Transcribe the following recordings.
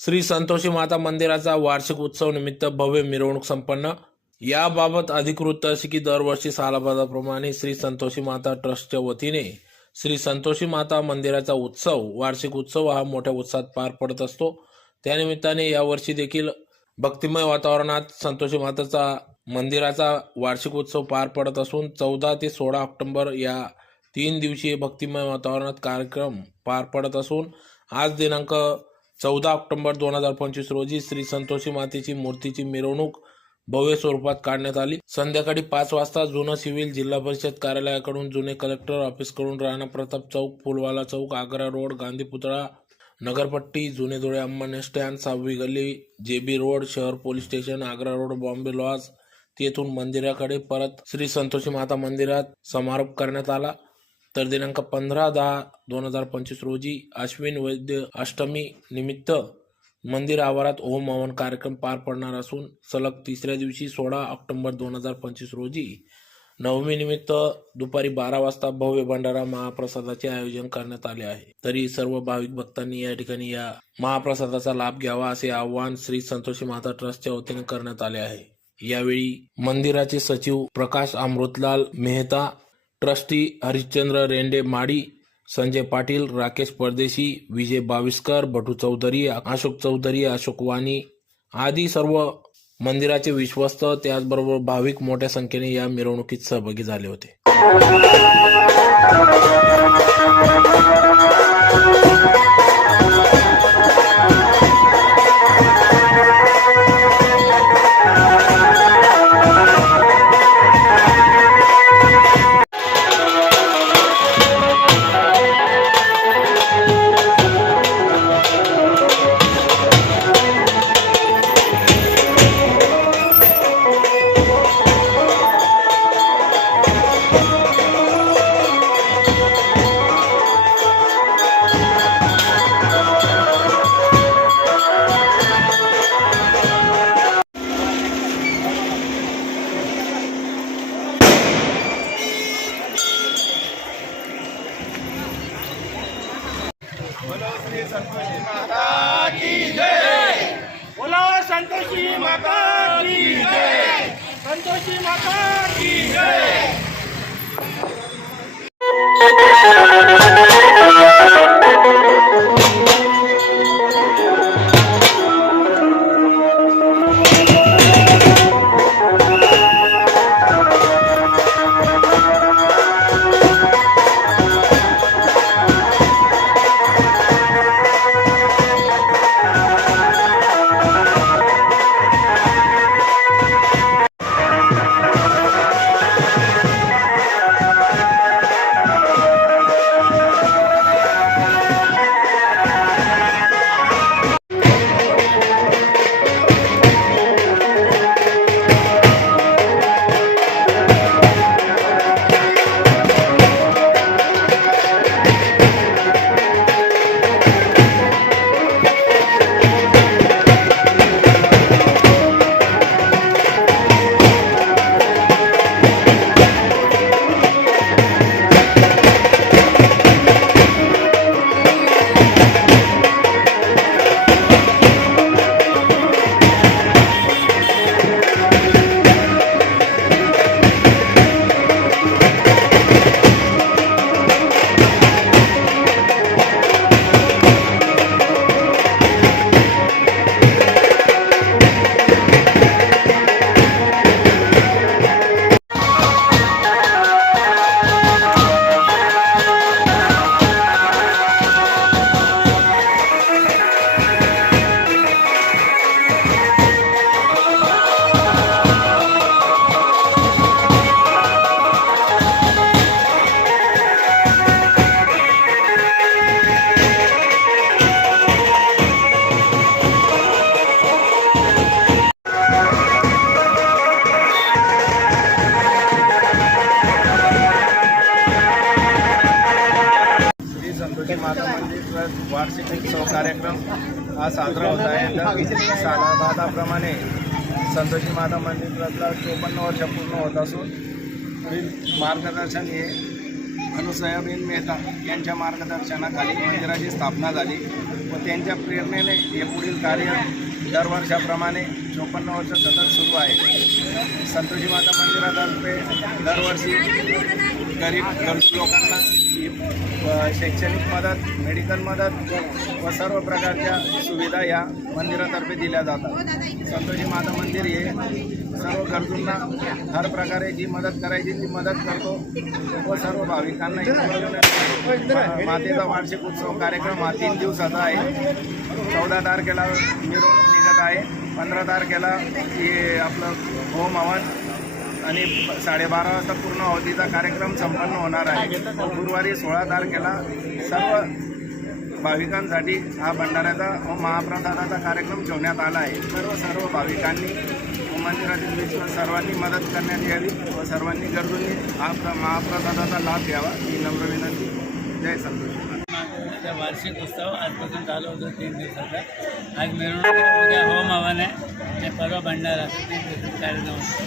श्री संतोषी माता मंदिराचा वार्षिक उत्सव निमित्त भव्य मिरवणूक संपन्न. याबाबत अधिकृत अशी की दरवर्षी सालाबादाप्रमाणे श्री संतोषी माता ट्रस्टच्या वतीने श्री संतोषी माता मंदिराचा उत्सव वार्षिक उत्सव हा मोठ्या उत्साहात पार पडत असतो. त्यानिमित्ताने यावर्षी देखील भक्तिमय वातावरणात संतोषी माताचा मंदिराचा वार्षिक उत्सव पार पडत असून चौदा ते सोळा ऑक्टोबर या तीन दिवसीय भक्तिमय वातावरणात कार्यक्रम पार पडत असून आज दिनांक चौदा ऑक्टोबर दोन हजार पंचवीस रोजी श्री संतोषी मातेची मूर्तीची मिरवणूक भव्य स्वरूपात काढण्यात आली. संध्याकाळी पाच वाजता जुनं सिव्हिल जिल्हा परिषद कार्यालयाकडून जुने कलेक्टर ऑफिसकडून राणा प्रताप चौक फुलवाला चौक आग्रा रोड गांधी पुतळा नगरपट्टी जुने धुळे अंबाने स्टँड सहावी गल्ली जे बी रोड शहर police station Agra road Bombay lodge तेथून मंदिराकडे परत श्री संतोषी माता मंदिरात समारोप करण्यात आला. तर दिनांक पंधरा दहा दोन हजार पंचवीस रोजी अश्विन वैद्य अष्टमी निमित्त मंदिर आवारात ओम हवन कार्यक्रम पार पडणार असून सलग तिसऱ्या दिवशी सोळा ऑक्टोबर दोन हजार पंचवीस रोजी नवमी निमित्त दुपारी बारा वाजता भव्य भंडारा महाप्रसादाचे आयोजन करण्यात आले आहे. तरी सर्व भाविक भक्तांनी या ठिकाणी या महाप्रसादाचा लाभ घ्यावा असे आवाहन श्री संतोषी माता ट्रस्टच्या वतीने करण्यात आले आहे. यावेळी मंदिराचे सचिव प्रकाश अमृतलाल मेहता ट्रस्टी हरिश्चंद्र रेंडे माडी संजय पाटील राकेश परदेशी विजय बाविस्कर भटू चौधरी अशोक चौधरी अशोक वाणी आदी सर्व मंदिराचे विश्वस्त त्याचबरोबर भाविक मोठ्या संख्येने या मिरवणुकीत सहभागी झाले होते. बोला संतोषी माता की जय. संतोषी माता की जय. वार्षिक उत्सव कार्यक्रम हा साजरा होत आहे. तर सालाबादाप्रमाणे संतोषी माता मंदिर चोपन्न वर्ष पूर्ण होत असून मार्गदर्शन हे अनुसयाबेन मेहता यांच्या मार्गदर्शनाखाली मंदिराची स्थापना झाली व त्यांच्या प्रेरणेने हे पुढील कार्य दरवर्षाप्रमाणे चोपन्न वर्ष सतत सुरू आहे. संतोषी माता मंदिरातर्फे दरवर्षी गरीब गरजू लोकांना शैक्षणिक मदत मेडिकल मदत व सर्व प्रकारच्या सुविधा या मंदिरातर्फे दिल्या जातात. संतोषी माता मंदिर हे सर्व गरजूंना हर प्रकारे जी मदत करायची ती मदत करतो व सर्व भाविकांना मातेचा वार्षिक उत्सव कार्यक्रम हा तीन दिवसाचा आहे. चौदा तारखेला मिरवणूक निघत आहे. पंधरा तारखेला हे आपलं होम हवन आणि साडेबारा वाजता पूर्ण अवधीचा कार्यक्रम संपन्न होणार आहे. गुरुवारी सोळा तारखेला सर्व भाविकांसाठी हा भंडाऱ्याचा व महाप्रसादाचा कार्यक्रम ठेवण्यात आला आहे. सर्व सर्व भाविकांनी मंदिरातील विश्व सर्वांनी मदत करण्यात यावी व सर्वांनी गरजूंनी हा महाप्रसादाचा लाभ घ्यावा. ही नम्र विनंती. जय संतोष. त्या वार्षिक उत्सव आजपासून चालू होतो तीन दिवसाचा. आज मिरवणूक उद्या होम हवन आहे. आणि परवा भंडारा असं तीन दिवसाचा कार्यक्रम असतो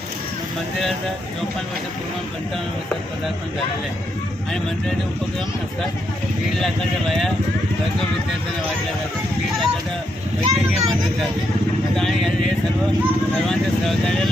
मंदिराचा चौपन्न वर्ष पूर्ण पंचावन्न वर्षात पदार्पण झालेलं आहे. आणि मंदिराचे उपक्रम असतात. दीड लाखाच्या वया गरजू विद्यार्थ्यांना वाटल्या जातात. दीड लाखाचा वैद्यकीय मदत जाते. आता आणि हे सर्व सर्वांच्या सहकार्य